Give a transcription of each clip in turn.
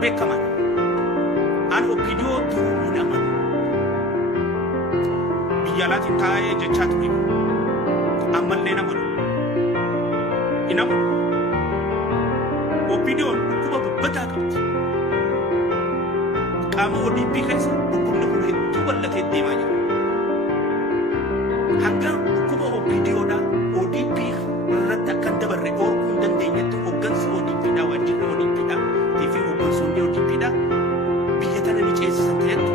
beekaman an opinion duruu hin amanu biyya alaatiin taa'ee jechaa ture ammallee namanu hin amanu opinion dhukkuba babbataa qabdi qaama ODP keessa dhukkubni kun hedduu bal'atee deemaa jira hanga dhukkuba opinionidha ODP irratti akkan dabarre dhorkuu hin dandeenyetti hoggansi ODPdha waajjirri ODPdha TV hoggansoonni ODPdha biyya tana ni ceesisan ta'etu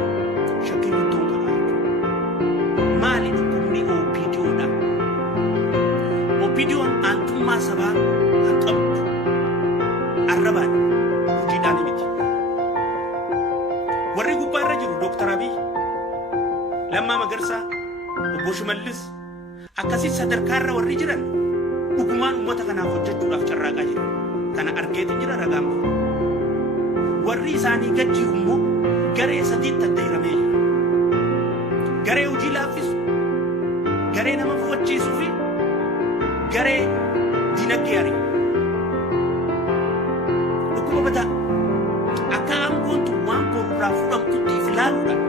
shakkii guddoon qabaa jechuudha maali dhukkubni opinionidha opinion aantummaa sabaa kan qabdu arrabaan hojiidhaan miti warri gubbaa irra jiru Dr. Abiy Lammaa Magarsaa Obbo Shimallis akkasii sadarkaa irra warri jiran dhugumaan uummata kanaaf hojjechuudhaaf carraaqaa jiru kana argeetiin jira ragaan warri isaanii gad jiru immoo garee sadiitti addeeramee jira garee hojii laaffisu garee nama fufachiisuu fi garee dinagdee ari'u dhukkuba badaa akka aangoontu waan boruudhaa fudhamtutti ilaaluudhaan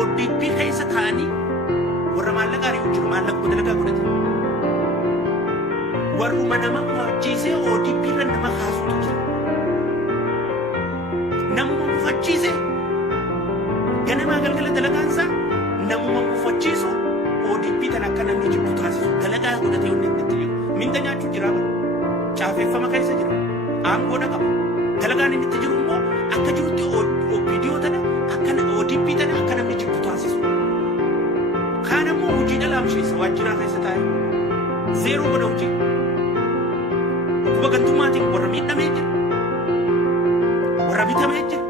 ODP keessa ta'anii warra maallaqa ari'u jiru maallaqa dalagaa godhate warruma nama fufachiisee ODP irra nama kaasutu jira namuma fufachiisee ganamaa galgala dalagaansaa namuma fufachiisu ODP tan akka namni jibbu taasisu dalagaa godhate yoonni itti jiru minda nyaachuu jira caafeeffama keessa jira aangoodha qaba dalagaan inni itti jiru immoo akka jirutti OPDO tana akka ODP tana akka namni jibbu taasisu kaan ammoo hojii dhalaamsheessa waajjiraa keessa taa'e zeeroo godha hojii dhukkuba gantummaatiin warra miidhamee jira warra bitamee jira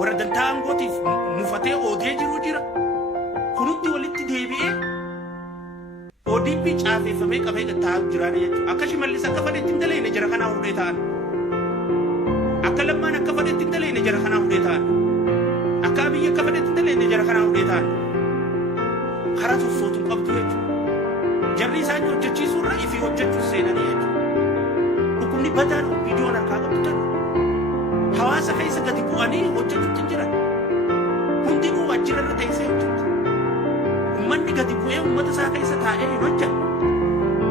warra dantaa aangootiif mufatee oodee jiru jira kunutti walitti deebi'ee ODP caafeeffamee qabee taa'aa jiraan jechuudha akka Shimallis akka fedhetti hin daleene jara kanaa hundee ta'an akka Lammaan akka fedhetti hin daleene jara kanaa hundee ta'an akka Abiy akka fedhetti hin daleene jara kanaa hundee ta'an karaa sossootu qabdu jechuudha jarri isaanii hojjechiisuu irra ifii hojjechuu seenanii jechuudha dhukkubni badaan OPDO'n harkaa qabdu ta'u hawaasa keessa gadi bu'anii hojjechuutti hin jiran hundinuu waajjira irra teessee hojjetu ummanni gadi bu'ee ummata isaa keessa taa'ee hin hojjetu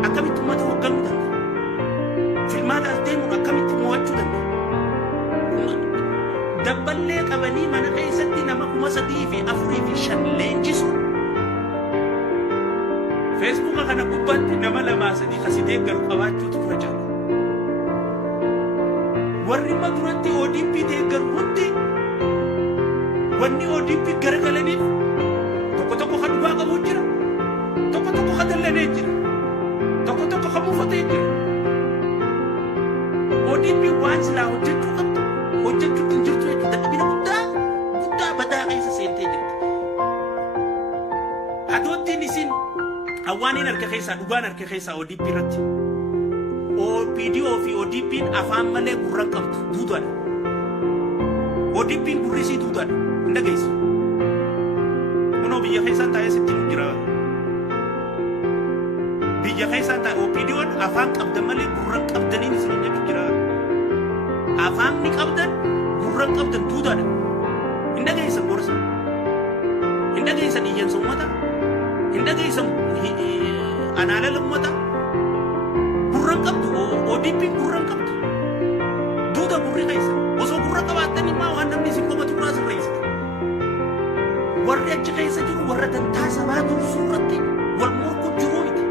akkamitti ummata hoogganuu danda'a filmaadhaas deemuun akkamitti mo'achuu danda'a dabballee qabanii mana keessatti nama 3,000 leenjisuun Facebook kana gubbaatti nama 2-3 kasidee garu qabaachuutu tura jaala warri maduratti ODP deeggaru hundi wanni ODP garagalaniif tokko tokko kan dhugaa qabu jira tokko tokko kan dallanee jira tokko tokko kan mufatee jira ODP waan silaa hojjechuu qabdu hojjechuutti hin jirtu jechuudha dadhabina guddaa badaa keessa seentee jirti hadoottiin isin awwaaniin harka keessaa dhugaan harka keessaa ODP irratti OPDO fi ODP'n afaan malee gurra qabdu duudhaadha ODP'n gurrisii duudhaadha hin dhageessu kunoo biyya keessaa taa'ee sitti jira biyya keessaa taa'e OPDO'n afaan qabdan malee gurra qabdaniin isin hin jira afaan ni qabdan gurra qabdan duudhaadha hin dhageessan gorsa hin dhageessan iyyansa ummata hin dhageessan anaalala ummata gurra qabdu ODP gurra qabdu duuda gurri keessa osoo gurra qabaattanii maa waan namni isin qomatu duraa sirreessite warri achi keessa jiru warra dantaa sabaa dursuu irratti wal morku jiru miti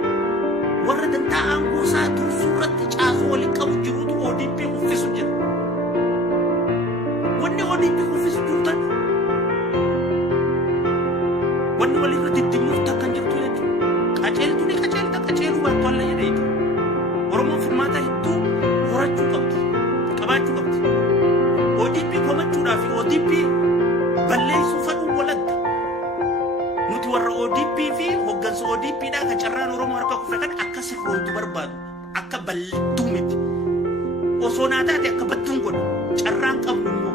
warra dantaa aangoo isaa dursuu irratti caasuu waliin qabu jirutu ODP uffisu jira wanni ODP uffisu jirtan wanni walirra diddimuuf takkan jirtu jechuudha qaceeltu ni qaceelta qaceeluu baattu alla jedheeti Oromoon furmaata hedduu horachuu qabdi qabaachuu qabdi ODP komachuudhaa fi ODP balleessuu fadhuu waladda nuti warra ODP fi hoggansa ODPdhaa ka carraan Oromoo harka kufe kan akka sirrootu barbaadu akka baltuu miti osoo naa taate akka battuun godha carraan qabnu immoo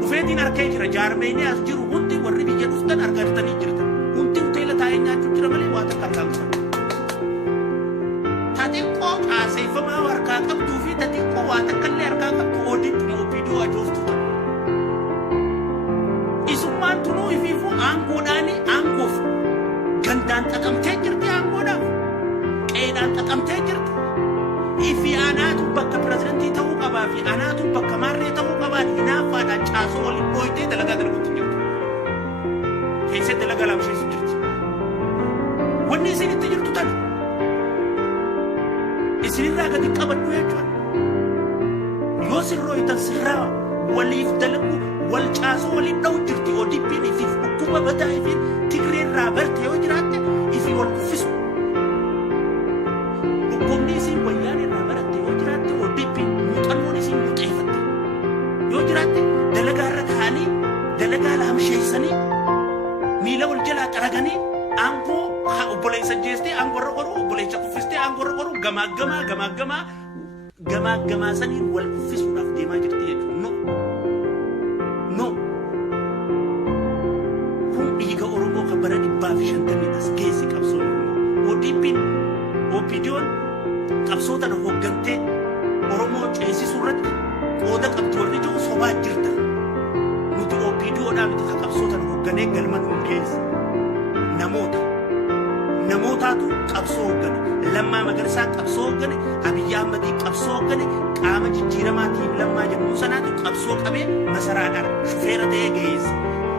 dhufeetiin harkee jira jaarmeenii as jiru hundi warri biyya dhuftan argatanii jirtan hundi hoteela taa'ee nyaachuu jira malee waa takka harkaan qabu taatee caaseffama harkaa qabduu fi xixiqqoo waa takkallee harkaa qabdu ODP OPDO ajooftuta. Isummaan tunuu ifiifuu aangoodhaani aangoof gandaan xaqamtee jirti aangoodhaaf qeedhaan xaqamtee jirti. Ifi anaatu bakka pirezidantii ta'uu qabaa fi anaatu bakka maarree ta'uu qabaa hinaaffaadhaan caasoo waliin dhooytee dalagaa dalaguutti jirti. Keessatti dalagaa lamsheessu jirti. Wanni isinitti jirtu tana. Isinirraa gadi qabadhu jechuudha. Yoo sirrooytan sirraa waliif dalagu wal caasoo waliin dha'u jirti ODP'n ifiif dhukkuba badaa ifiin Tigreerraa barte yoo jiraatte ifii wal kuffisu. Dhukkubni isin wayyaanirraa baratte yoo jiraatte ODP'n muuxannoon isin muxeeffatte. Yoo jiraatte dalagaa irra taa'anii dalagaa laamsheessanii miila wal jalaa qaraganii aangoo obboleessa jeestee aangoo irra qoru obboleessa kuffistee aangoo irra qoru gamaa saniin wal kuffisuudhaaf deemaa jirti jechuudha. No. Kun dhiiga Oromoo kan bara 150 as geessi qabsoon Oromoo. ODP'n OPDO'n qabsoota na hooggantee Oromoo ceesisuu irratti qooda qabdi warri jiru sobaa jirta. Nuti OPDO'dhaa miti kan qabsoota na hoogganee galma nuun geesse. Namootaatu qabsoo hooggane. Lammaa Magarsaa qabsoo hooggane. Abiyyi Ahmedii qabsoo hooggane. Qaama jijjiiramaatiin Lammaa jennuu sanaatu qabsoo qabee masaraadhaan shufeera ta'ee geesse.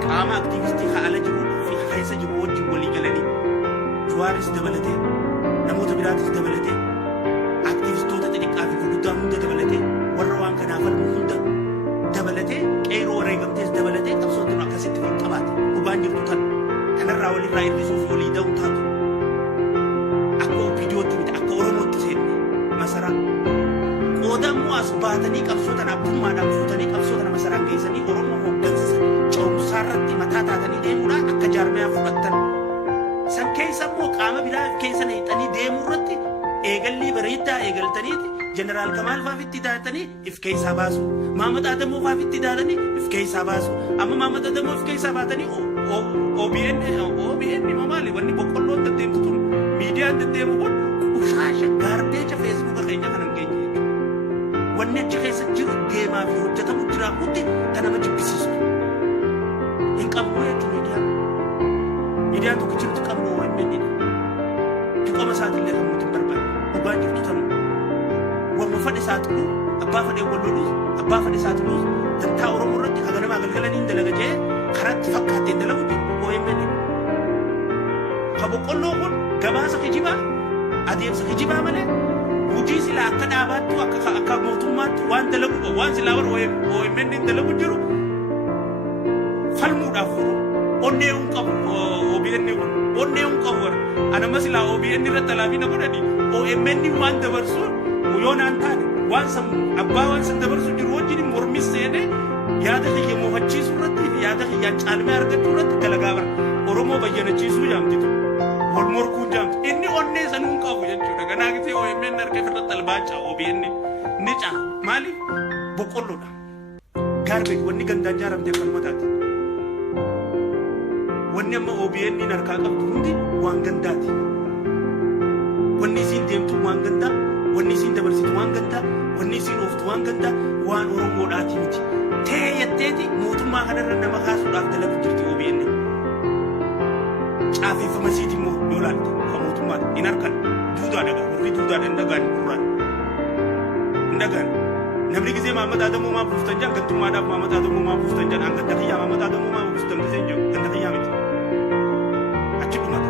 Qaama aktiivistii haala jiruu fi keessa jiru wajjin walii galanii Juwaaris dabalatee namoota biraatis dabalatee aktiivistoota xixiqqaa fi gurguddaa hunda dabalatee warra waan kanaaf hunda dabalatee qeeroo wareegamtees dabalatee qabsootiin akkasitti wal qabaate dhugaan jirtu tana. Kanarraa walirraa hir'isuu fi walii da'uu taatu. Akka OPDO'tti miti akka Oromootti seenne masaraa. Qooda immoo as baatanii qabsoota abbummaadhaan fuutanii qabsoota masaraan geessanii Oromoo hooggansisan cawumsaarratti mataa taatanii deemuudhaan akka jaarmiyaa fudhattan. San keessa immoo qaama biraa keessa hiixanii deemuu irratti eegallii bareedaa eegaltaniiti Jeneraal Kamaal faafitti daatanii if keessaa baasu. Maamad Adamoo faafitti daatanii if keessaa baasu. Amma Maamad Adamoo if keessaa baatanii OBN maali wanni boqqolloon deddeemtu tun miidiyaan deddeemu kun ushaasha gaarbeecha feesbuuka keenya kanan geenye jechuudha. Wanni achi keessa jiru deemaa fi hojjetamu jiraa hundi kan nama jibbisiisu. Hin qabnu jechuudha miidiyaan. Miidiyaan tokkichi nuti qabnu OMN'dha. Diqoma isaatiillee kan nuti hin barbaanne dhugaan jirtu tanu. Wamma fadhe isaatiiluu abbaa fadhee walloluu abbaa fadhe isaatiiluu dantaa Oromoo irratti haganamaa galgalanii dalaga jee karatti fakkaatee dalagu jiru OMN. Boqqolloo kun gabaasa kijibaa adeemsa kijibaa malee hojii silaa akka dhaabaattu akka mootummaatti waan dalagu waan silaa warra OMN dalagu jiru falmuudhaaf onnee hin qabu OBN kun onnee hin qabu warra anama silaa OBN irratti alaabina godhani OMN waan dabarsuun yoo naan taane waan abbaa waan san dabarsu jiru wajjin mormis seenee yaada kiyya moofachiisuu irratti fi yaada kiyyaan caalmee argachuu irratti dalagaa bara Oromoo bayyanachiisuu jaamtitu. Wal morkuu jaamtu inni onnee sanuun qabu jechuudha. Ganaa gisee OMN harka irratti albaacha OBN ni caa maaliif boqqolloodha. Gaarbee wanni gandaan jaaramte falmataati. Wanni amma OBN harkaa qabdu hundi waan gandaati. Wanni isiin deemtu waan gandaa, wanni isiin dabarsitu waan gandaa, wanni isiin ooftu waan gandaa waan Oromoodhaati miti. Teeyyateeti mootummaa kanarra nama kaasuudhaaf dalagu jirti OBN. Caafeeffama isiiti immoo yoo laaltu kan mootummaati hin harkan duudaa dhagaa warri duudaadha hin dhagaan duraan hin dhagaan namni gisee Maamad Adamoo maa buuftan jaan gantummaadhaaf Maamad Adamoo maa buuftan jaan hanga takiyyaa Maamad Adamoo maa buuftan gisee jiru ganda takiyyaa miti achi dhumata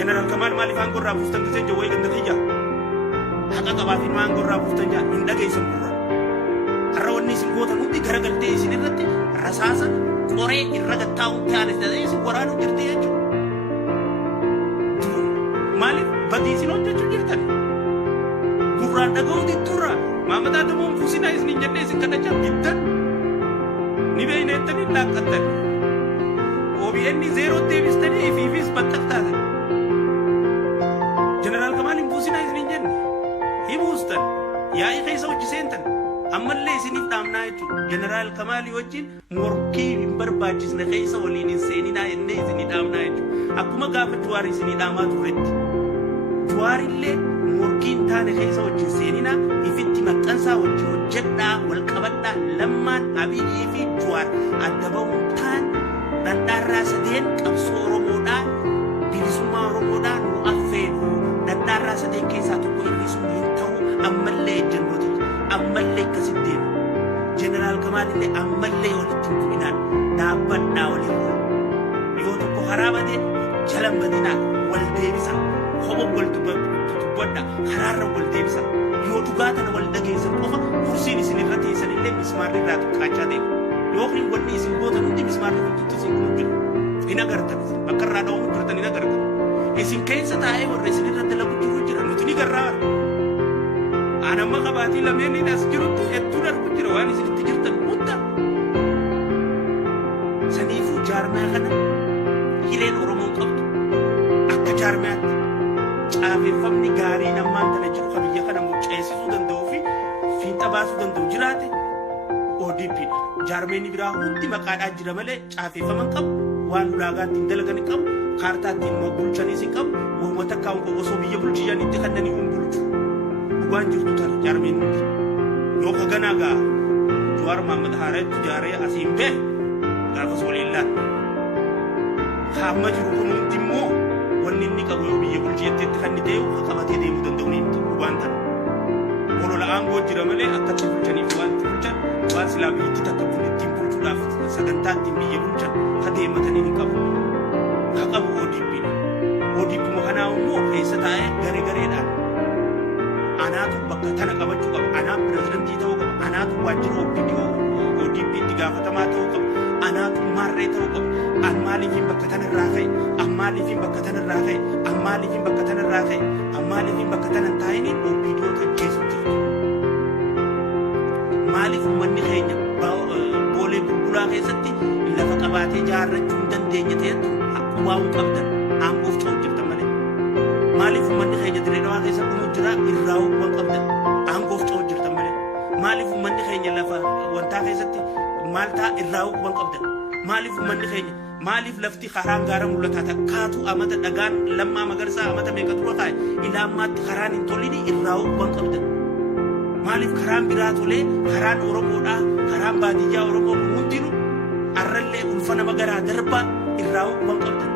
Jeneraal Kamaal maaliif aangorraa buuftan gisee jiru wayii ganda takiyyaa haqa qabaafin maa aangorraa buuftan jaan hin dhageessan burra har'a wanni isin gootan hundi garagaltee isin irratti rasaasa qoree irra gattaa'uun taa'anis ta'ee isin waraanuu jirti jechuudha. Maaliif badii isin hojjechuu jirtan? Gurraan dhaga'uuti turra. Maamad Adamoon fuusinaa isin hin jennee isin kadhachaa bittan. Ni beeyneettanii laaqqattan. OBN zeeroo deebistanii ifiifis baxxaqtaatan. Jeneraal Kamaal hin fuusinaa isin hin jenne. Himuustan. Yaa'ii keessa hojii seentan. Ammallee isiniif dhaamnaa jechuudha. Jeneraal Kamaalii wajjin morkii hin barbaachisne keessa waliin hin seeninaa jennee isinii dhaamnaa jechuudha. Akkuma gaafa Juwaar isinii dhaamaa turretti. Jawaar illee morkiin taane keessa wajjin seenina ifitti maxxansaa wajjin hojjedhaa wal qabadhaa Lammaan Abiyyii fi Jawaar adda bahuun taan dhadhaarraa sadeen qabsoo Oromoodhaa bilisummaa Oromoodhaa nu affeenu dhadhaarraa sadeen keessaa tokko hir'isuun hin ta'u ammallee ejjennooti ammallee akkasitti deemu Jeneraal Kamaal illee ammallee walitti hin bu'inaan dhaabbadhaa walirraa yoo tokko karaa badee jalan badinaa wal deebisa hobo wal dubbadha karaarra wal deebisa yoo dhugaa tana wal dhageessan qofa kursiin isin irra teessan illee mismaarri irraa xiqqaachaa deema yookiin wanni isin gootan hundi mismaarri fudhutti isin kun jira hin agartan bakka irraa dha'uun jirtan hin agartan isin keessa taa'ee warra isin irra dalagu jiru jira nuti ni garraa anamma qabaatii lameen as jirutti hedduu darbu jira waan isinitti jirtan hunda saniifuu jaarmaa kana hireen Oromoon qabdu akka jaarmaatti caafeffamni gaarii nammaan tana jiru kan biyya kana muceessisuu danda'uu fi fiixa baasuu danda'u jiraate ODP jaarmeenni biraa hundi maqaadhaan jira malee caafeffaman qabu waan ulaagaatti hin dalagan qabu kaartaatti hin bulchanis hin qabu uummata akka osoo biyya bulchiyyanitti kannanii hin bulchu dhugaan jirtu tana jaarmeenni hundi yoo ka ganaa gaa Jawaar Mohaammed Haareetti jaaree asiin bee gaafas waliin hamma jiru kun hundi immoo wanni inni qabu yoo biyya bulchiyatteetti kan inni ta'e qabatee deemuu danda'u ni waan tana olola aangoo jira malee akkatti bulchaniif waan bulchan waan silaa biyyatti takka ittiin bulchuudhaaf sagantaa ittiin biyya bulchan ka deematanii ni qabu ka qabu ODP moo kanaa immoo keessa taa'ee garee gareedhaan anaatu bakka tana qabachuu qaba anaatu pirezidantii ta'uu qaba anaatu waajjira ODP itti gaafatamaa ta'uu qaba anaatu maarree ta'uu qaba ammaaliifin bakka tanarraa ka'e ammaaliifin bakka tanarraa ka'e ammaaliifin bakka tanarraa ka'e ammaaliifin bakka tanan taa'iniin OPDO tajjeessu jirtu maaliif uummanni keenya boolee bulbulaa keessatti lafa qabaatee jaarrachuu hin dandeenye ta'etu qubaa'uu qabdan aangoof ta'uu jirtan malee maaliif uummanni keenya dirree dhawaa keessa dhumuu jira irraa'uu waan qabdan aangoof ta'uu jirtan malee maaliif uummanni keenya lafa wantaa keessatti maal ta'a irraa'uu waan qabdan maaliif uummanni keenya maaliif lafti karaan gaara mul'ataa takkaatu amata dhagaan lammaa magarsaa amata meeqa dura kaa'e ilaammaatti karaan hin tolini irraa'uu waan qabdan maaliif karaan biraa tolee karaan Oromoodhaa karaan baadiyyaa Oromoo hundinuu arrallee ulfa nama garaa darbaa irraa'uu waan qabdan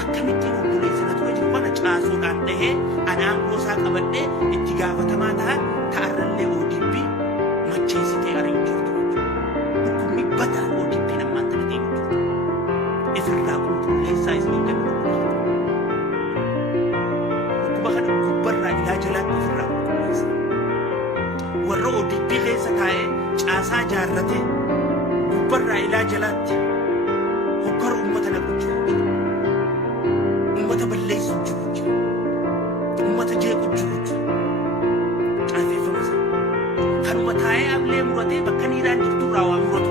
akkamittiin obboleessa ture jiru kana caasuudhaan dhahee anaan goosaa qabadhee itti gaafatamaa ta'an ta'arrallee ODP macheessitee ari'u jirtu hukumni badaan ODP nammaan tana deemu jirtu ifirraa qulqulleessaa isin jennu hukuma kana gubbarraa ilaa jalaatti ifirraa qulqulleessa warra ODP keessa taa'ee caasaa jaarratee gubbarraa ilaa jalaatti hokkara uummata naqu jiru ummata balleessu jiru ummata jeequ jiru caafeffama isaa kanuma taa'ee ablee muratee bakka niiraan jirtu irraa waa muratu